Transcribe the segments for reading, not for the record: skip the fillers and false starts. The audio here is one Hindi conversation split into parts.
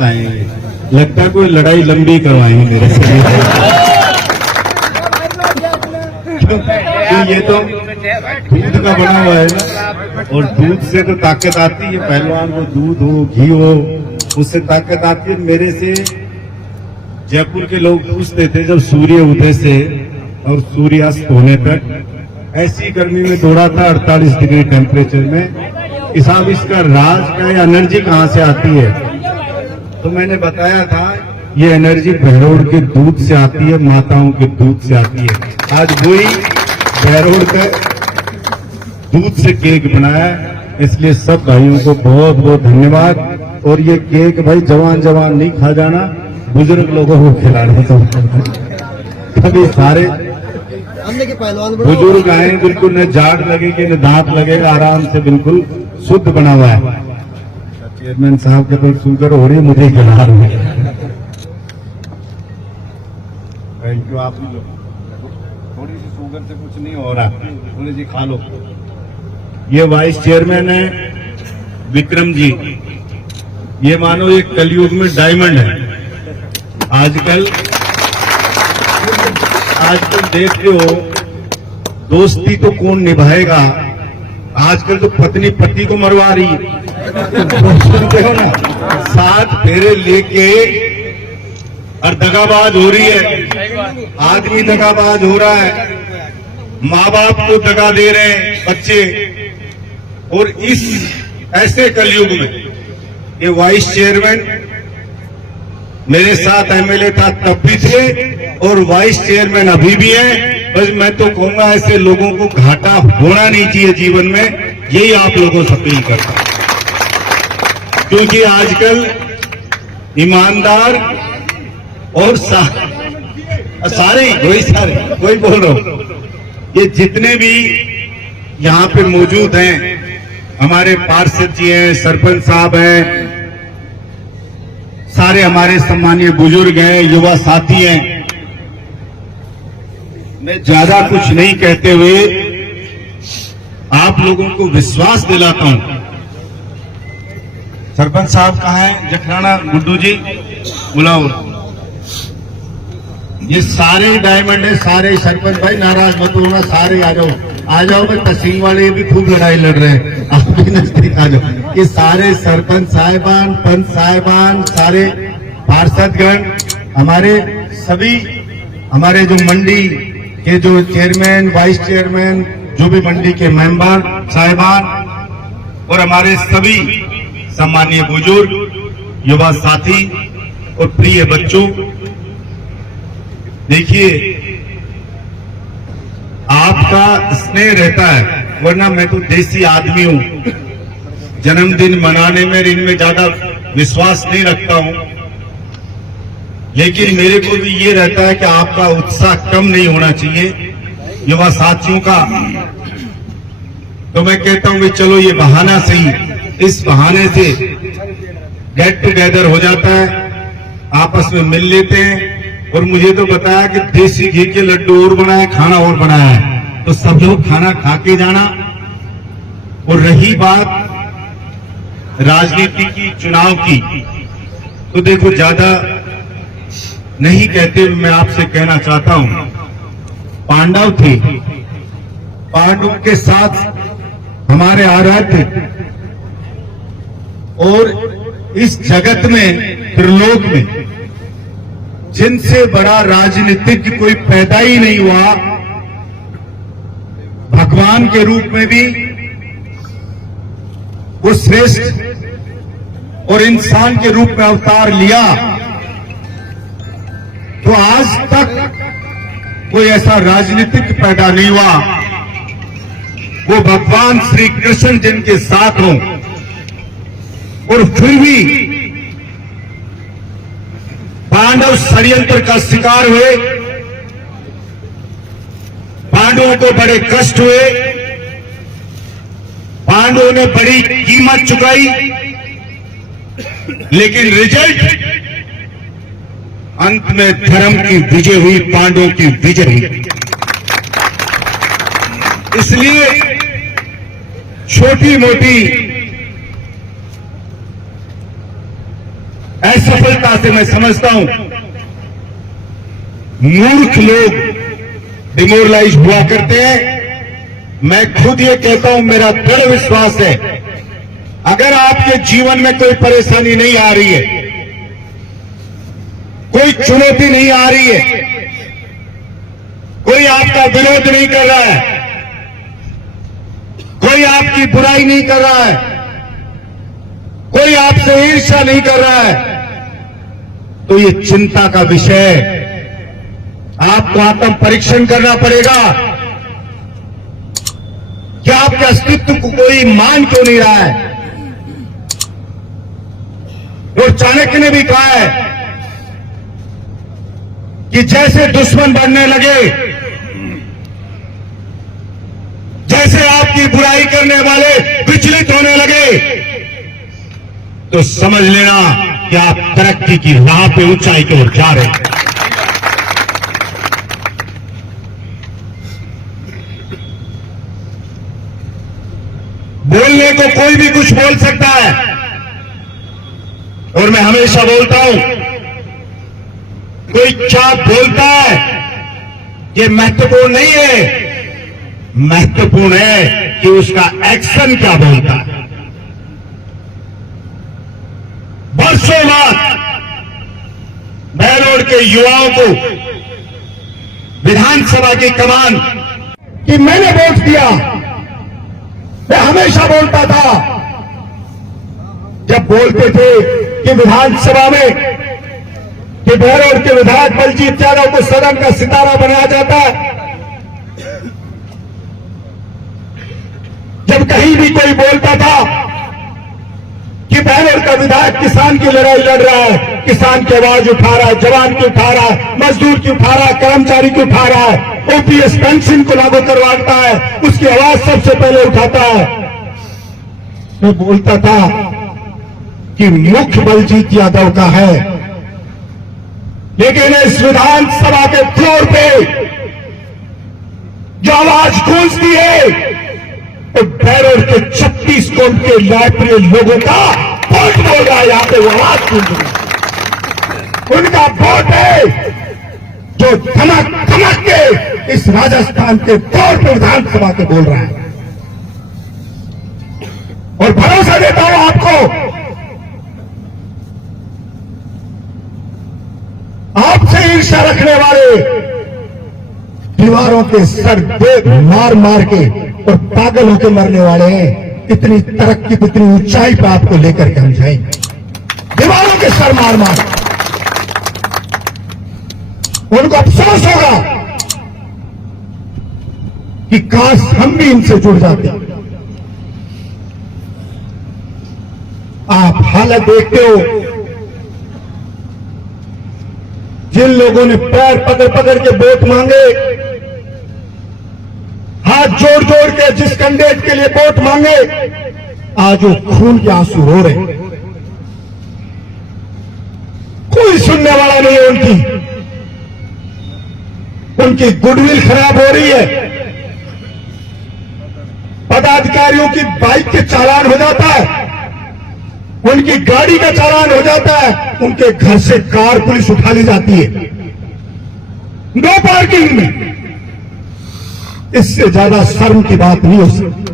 नहीं, लगता है कोई लड़ाई लंबी करवाई मेरे से। ये तो दूध का बना हुआ है ना, और दूध से तो ताकत आती है। पहलवान को दूध हो, घी हो, उससे ताकत आती है। मेरे से जयपुर के लोग पूछते थे, जब सूर्य उदय से और सूर्यास्त होने तक ऐसी गर्मी में दौड़ा था 48 डिग्री टेम्परेचर में, कि साहब इसका राज क्या है, एनर्जी कहाँ से आती है? तो मैंने बताया था ये एनर्जी बहरोड़ के दूध से आती है, माताओं के दूध से आती है। आज वही बहरोड़ का दूध से केक बनाया है, इसलिए सब भाइयों को बहुत बहुत धन्यवाद। और ये केक भाई जवान जवान नहीं खा जाना, बुजुर्ग लोगों को खिलाना। तो कभी सारे बुजुर्ग आए, बिल्कुल न जाड़ लगेगी न दांत लगेगा, आराम से बिल्कुल शुद्ध बना हुआ है। चेयरमैन साहब के तो शुगर हो रही, मुझे खिला रहे हैं। Thank you. आप थोड़ी सी शुगर से कुछ नहीं हो रहा, थोड़ी सी खा लो। ये वाइस चेयरमैन है विक्रम जी, ये मानो एक कलयुग में डायमंड है। आजकल देखते हो, दोस्ती तो कौन निभाएगा, आजकल तो पत्नी पति को मरवा रही है। सुनते हो ना, 7 फेरे लेके और दगाबाज हो रही है। आदमी दगाबाज हो रहा है, माँ बाप को दगा दे रहे हैं बच्चे। और इस ऐसे कलयुग में ये वाइस चेयरमैन मेरे साथ एमएलए था तब भी थे, और वाइस चेयरमैन अभी भी है। बस मैं तो कहूंगा ऐसे लोगों को घाटा होना नहीं चाहिए जीवन में, यही आप लोगों से अपील करता हूं। क्योंकि आजकल ईमानदार और सारे कोई बोल रहा हूं, ये जितने भी यहाँ पे मौजूद हैं, हमारे पार्षद जी हैं, सरपंच साहब हैं, सारे हमारे सम्मानीय बुजुर्ग हैं, युवा साथी हैं, मैं ज्यादा कुछ नहीं कहते हुए आप लोगों को विश्वास दिलाता हूं। सरपंच साहब कहाँ हैं? जखराना गुड्डू जी बुलाओ। ये सारे डायमंड है, सारे सरपंच भाई नाराज मत होना, सारे आ जाओ आ जाओ। मैं तहसील वाले भी खूब लड़ाई लड़ रहे हैं, आप भी नजदीक आ जाओ। ये सारे सरपंच साहिबान, पंच साहिबान, सारे पार्षदगण, हमारे सभी, हमारे जो मंडी के जो चेयरमैन, वाइस चेयरमैन, जो भी मंडी के मेंबर साहिबान, और हमारे सभी सम्मानीय बुजुर्ग, युवा साथी और प्रिय बच्चों, देखिए आपका स्नेह रहता है, वरना मैं तो देसी आदमी हूं, जन्मदिन मनाने में इनमें ज्यादा विश्वास नहीं रखता हूं। लेकिन मेरे को भी ये रहता है कि आपका उत्साह कम नहीं होना चाहिए, युवा साथियों का। तो मैं कहता हूं कि चलो ये बहाना सही, इस बहाने से गेट टुगेदर हो जाता है, आपस में मिल लेते हैं। और मुझे तो बताया कि देसी घी के लड्डू और बनाए, खाना और बनाया है, तो सब लोग खाना खा के जाना। और रही बात राजनीति की, चुनाव की, तो देखो ज्यादा नहीं कहते हुए मैं आपसे कहना चाहता हूं, पांडव थे, पांडवों के साथ हमारे आराध्य, और इस जगत में, त्रिलोक में जिनसे बड़ा राजनीतिज्ञ कोई पैदा ही नहीं हुआ, भगवान के रूप में भी वो श्रेष्ठ, और इंसान के रूप में अवतार लिया। तो आज तक कोई ऐसा राजनीतिक पैदा नहीं हुआ, वो भगवान श्री कृष्ण जिनके साथ हों, और फिर भी पांडव षड्यंत्र का शिकार हुए, पांडवों को बड़े कष्ट हुए, पांडवों ने बड़ी कीमत चुकाई, लेकिन रिजल्ट अंत में धर्म की विजय हुई, पांडवों की विजय हुई। इसलिए छोटी मोटी असफलता से मैं समझता हूं मूर्ख लोग डिमोरलाइज हुआ करते हैं। मैं खुद ये कहता हूं, मेरा दृढ़ विश्वास है, अगर आपके जीवन में कोई परेशानी नहीं आ रही है, कोई चुनौती नहीं आ रही है, कोई आपका विरोध नहीं कर रहा है, कोई आपकी बुराई नहीं कर रहा है, कोई आपसे ईर्ष्या नहीं कर रहा है, तो ये चिंता का विषय है। आपको आत्म परीक्षण करना पड़ेगा कि आपके अस्तित्व को कोई मान क्यों नहीं रहा है। और चाणक्य ने भी कहा है कि जैसे दुश्मन बढ़ने लगे, जैसे आपकी बुराई करने वाले विचलित होने लगे, तो समझ लेना कि आप तरक्की की राह पे ऊंचाई की ओर जा रहे हैं। बोलने को कोई भी कुछ बोल सकता है, और मैं हमेशा बोलता हूं, कोई क्या बोलता है ये महत्वपूर्ण नहीं है, महत्वपूर्ण है कि उसका एक्शन क्या बोलता है। वर्षों बाद बहलोड के युवाओं को विधानसभा की कमान कि मैंने वोट दिया, मैं हमेशा बोलता था, जब बोलते थे कि विधानसभा में कि बहलोड के विधायक बलजीत यादव को सदन का सितारा बनाया जाता है, जब कहीं भी कोई बोलता था कि बहलोड का विधायक किसान की लड़ाई लड़ रहा है, किसान की आवाज उठा रहा है, जवान की उठा रहा है, मजदूर की उठा रहा है, कर्मचारी की उठा रहा है, ओपीएस पेंशन को लागू करवाता है, उसकी आवाज सबसे पहले उठाता है, मैं बोलता था कि मुख्य बलजीत यादव का है। लेकिन इस विधानसभा के फ्लोर पे जो आवाज गूंजती है, तो बहलोड के 36 कौम के लाइब्रेरी लोगों का वोट बोल रहा है। यहां पे वो आवाज गूंज रही है, उनका वोट है जो धमक धमक के इस राजस्थान के फ्लोर पे विधानसभा के बोल रहा है। और भरोसा देता हूं आपको, आपसे ईर्ष्या रखने वाले दीवारों के सर मार मार के और पागल होकर मरने वाले हैं। इतनी तरक्की, इतनी ऊंचाई पर आपको लेकर के हम जाएंगे, दीवारों के सर मार मार। उनको अफसोस होगा कि काश हम भी इनसे जुड़ जाते। आप हालत देखते हो, जिन लोगों ने पैर पकड़ पकड़ के वोट मांगे, हाथ जोड़ जोड़ के जिस कैंडिडेट के लिए वोट मांगे, आज वो खून के आंसू रो रहे। कोई सुनने वाला नहीं है उनकी गुडविल खराब हो रही है। पदाधिकारियों की बाइक के चालान हो जाता है, उनकी गाड़ी का चालान हो जाता है, उनके घर से कार पुलिस उठा ली जाती है नो पार्किंग में। इससे ज्यादा शर्म की बात नहीं हो सकती।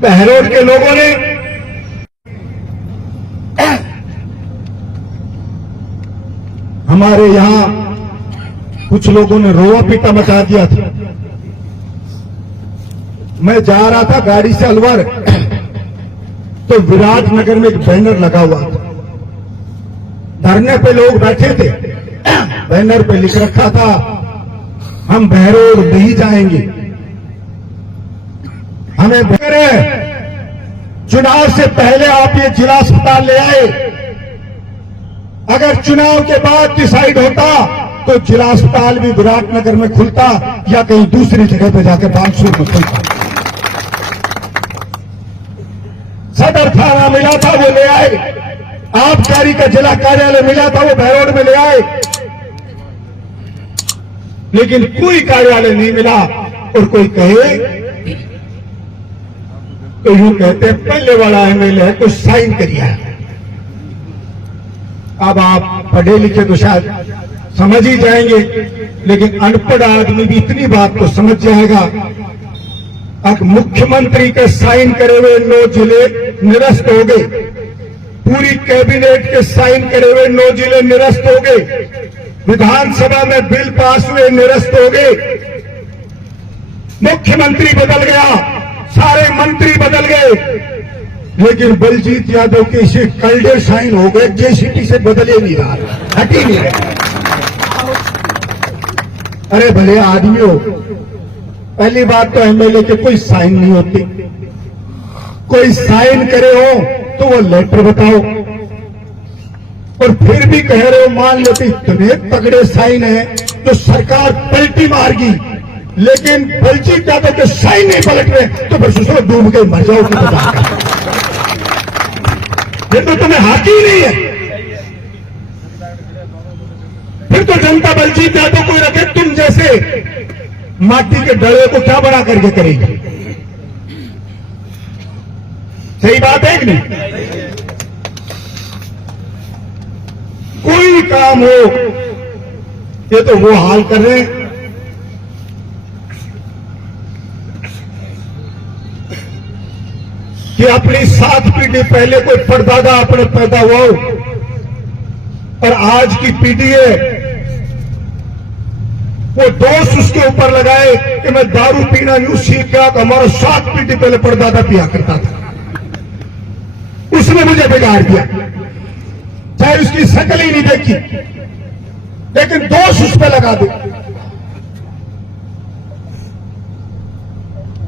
बहलोड के लोगों ने हमारे यहां कुछ लोगों ने रोआ पीटा मचा दिया था। मैं जा रहा था गाड़ी से अलवर, तो विराटनगर में एक बैनर लगा हुआ था, धरने पे लोग बैठे थे, बैनर पे लिख रखा था हम बहलोड नहीं जाएंगे, हमें चुनाव से पहले आप ये जिला अस्पताल ले आए, अगर चुनाव के बाद डिसाइड होता तो जिला अस्पताल भी विराटनगर में खुलता या कहीं दूसरी जगह पे जाकर बागसूर में खुलता। सदर थाना मिला था वो ले आए, आबकारी का जिला कार्यालय मिला था वो बहलोड में ले आए, लेकिन कोई कार्यालय नहीं मिला। और कोई कहे तो यूं कहते हैं पहले वाला एमएलए कुछ साइन करिए। अब आप पढ़े लिखे तो शायद समझ ही जाएंगे, लेकिन अनपढ़ आदमी भी इतनी बात तो समझ जाएगा। अब मुख्यमंत्री के साइन करे हुए 9 जिले निरस्त हो गए, पूरी कैबिनेट के साइन करे हुए 9 जिले निरस्त हो गए, विधानसभा में बिल पास हुए निरस्त हो गए, मुख्यमंत्री बदल गया, सारे मंत्री बदल गए, लेकिन बलजीत यादव के इसे कल्डे साइन हो गए, जेसीपी से बदले नहीं रहा, हट ही नहीं रहा। अरे भले आदमी हो, पहली बात तो एमएलए के कोई साइन नहीं होती, कोई साइन करे हो तो वो लेटर बताओ, और फिर भी कह रहे हो मान लेते इतने तगड़े साइन है तो सरकार पलटी मारगी, लेकिन बलजीत यादव के साइन नहीं पलट रहे तो फिर सोचो डूब के मर जाओ कि ये तो तुम्हें हाथ ही नहीं है। फिर तो जनता बलजीत यादव को रखे, तुम जैसे माटी के डले को क्या बना करके करेगी? सही बात है कि नहीं? कोई काम हो ये तो वो हाल कर रहे हैं। कि अपनी 7 पीढ़ी पहले कोई परदादा अपने पैदा हुआ हो, और आज की पीढ़ी है वो दोष उसके ऊपर लगाए कि मैं दारू पीना यूं सीख गया तो हमारा 7 पीढ़ी पहले परदादा पिया करता था, उसने मुझे बिगाड़ दिया, चाहे उसकी शक्ल ही नहीं देखी, लेकिन दोष उस पर लगा दे।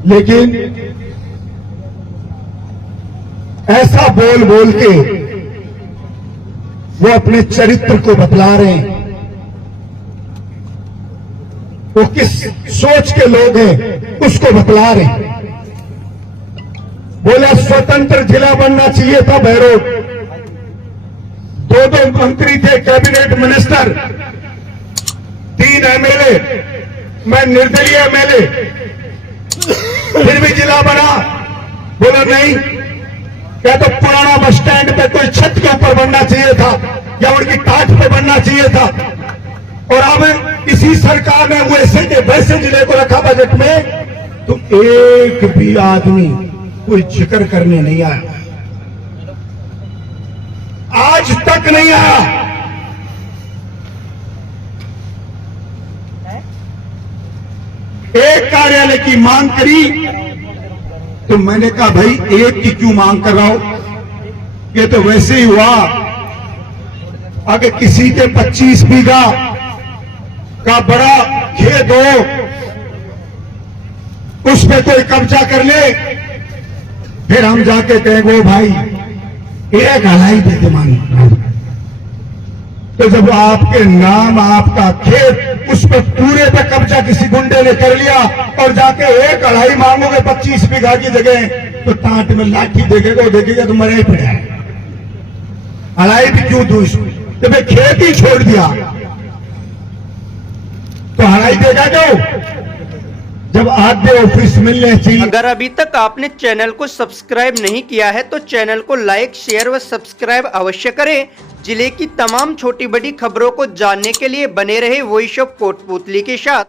लेकिन ऐसा बोल बोल के वो अपने चरित्र को बतला रहे हैं। वो किस सोच के लोग हैं उसको बतला रहे हैं। बोला स्वतंत्र जिला बनना चाहिए था बहरोड, 2 मंत्री थे, कैबिनेट मिनिस्टर, 3 एमएलए, मैं निर्दलीय एमएलए, फिर भी जिला बना। बोला नहीं, क्या तो पुराना बस स्टैंड पे कोई छत के ऊपर बनना चाहिए था या उनकी टाट पे बनना चाहिए था, और अब इसी सरकार ने वैसे के वैसे जिले को रखा बजट में, तो एक भी आदमी कोई जिक्र करने नहीं आया, आज तक नहीं आया। एक कार्यालय की मांग करी तो मैंने कहा भाई एक की क्यों मांग कर रहा हूं, ये तो वैसे ही हुआ अगर किसी के 25 बीघा का बड़ा खेत हो, उस पे कोई कब्जा कर ले, फिर हम जाके कहेंगे भाई एक हलाई दे दे मांग। तो जब आपके नाम आपका खेत, उस पर पूरे पे कब्जा किसी गुंडे ने कर लिया और जाके एक अढ़ाई मांगोगे 25 बीघा की जगह, तो टाट में लाठी देखेगा, वो देखेगा तो मरे ही पड़ा है। अढ़ाई भी क्यों दूं इसको, जब मैं खेत ही छोड़ दिया तो अढ़ाई देगा क्यों? जब आद्य ऑफिस मिलने चाहिए। अगर अभी तक आपने चैनल को सब्सक्राइब नहीं किया है तो चैनल को लाइक, शेयर व सब्सक्राइब अवश्य करें। जिले की तमाम छोटी बड़ी खबरों को जानने के लिए बने रहे वॉइस ऑफ कोटपुतली के साथ।